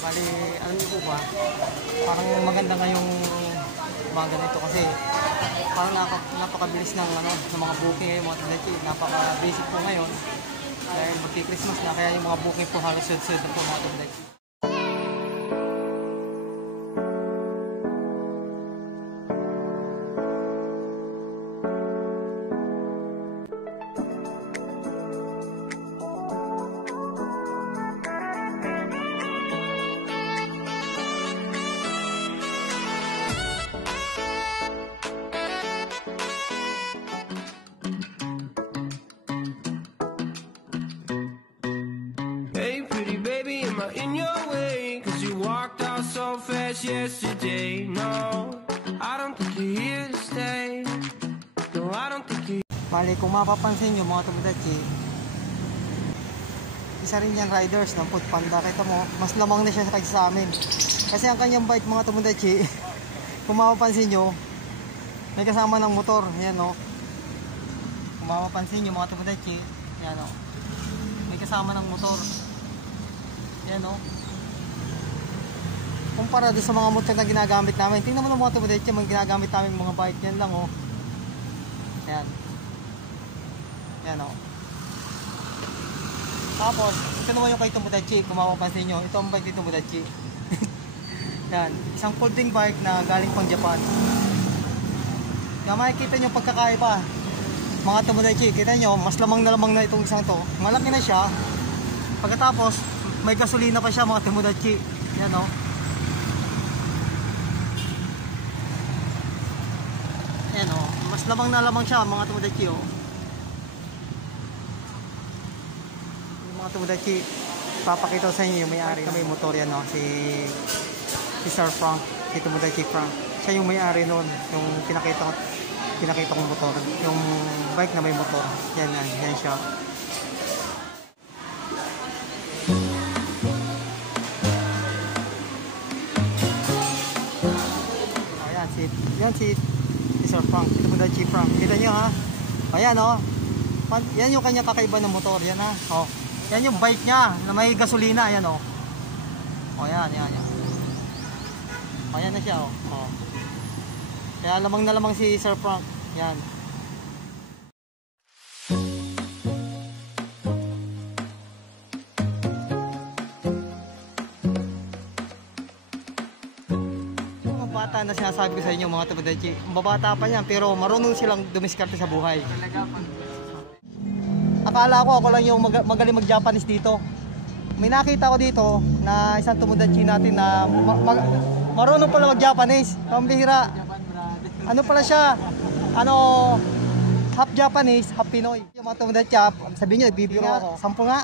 bali, alam niyo po ba, parang maganda nga yung mga ganito kasi parang napakabilis ng, ng mga booking ngayon mga Tomodachi. Napaka-basic po ngayon dahil magki-Christmas na, kaya yung mga booking po halos sunod-sunod na po mga Tomodachi. In your way, cause you walked out so fast yesterday. No, I don't think you're here to stay. No, I don't think you're... Bali, kung mapapansin nyo mga Tomodachi, isa rin yung riders ng Food Panda. Kita mo, mas lamang na siya kaysa sa amin. Kasi ang kanyang bike mga Tomodachi, kung mapapansin nyo, may kasama ng motor. Yan o. Kung mapapansin nyo mga Tomodachi, yan o. May kasama ng motor. Yan o. Kumpara doon sa mga motor na ginagamit namin. Tingnan mo ng mga Tomodachi, mga ginagamit namin mga bike. Yan lang o. Yan. Yan o. Tapos, ito naman yung kay Tomodachi. Kung mapapansin nyo, ito ang bike ni Tomodachi. Yan. Isang folding bike na galing pang Japan. Kaya makikita nyo pagkakaiba. Mga Tomodachi, kita nyo, mas lamang na itong isang to. Malaki na siya. Pagkatapos, may gasolina pa siya mga Tomodachi. Yan o. Yan o. Mas lamang na lamang siya mga Tomodachi o. Yung mga Tomodachi, papakita sa inyo yung may-ari na may motor yan o. Si Sir Frank. Si Tomodachi Frank. Siya yung may-ari nun. Yung pinakita kong motor. Yung bike na may motor. Yan yan. Yan siya. Yan si Sir Frank, si Tomodachi Frank. Kita nyo ha. Ayan o. Yan yung kanya kakaiba ng motor. Yan ha. O. Yan yung bike niya na may gasolina. Ayan o. O yan. Ayan na siya o. Kaya lamang na lamang si Sir Frank. Yan. Bata na sinasabi ko sa inyo mga Tomodachi. Mababata pa yan pero marunong silang dumiskarte sa buhay. Akala ko ako lang yung magaling mag-Japanese dito. May nakita ko dito na isang Tomodachi natin na marunong pala mag-Japanese. Pambihira. Ano pala siya? Half Japanese, half Pinoy. Yung mga Tomodachi, sabihin nyo, nagbibiro ako. 10 nga.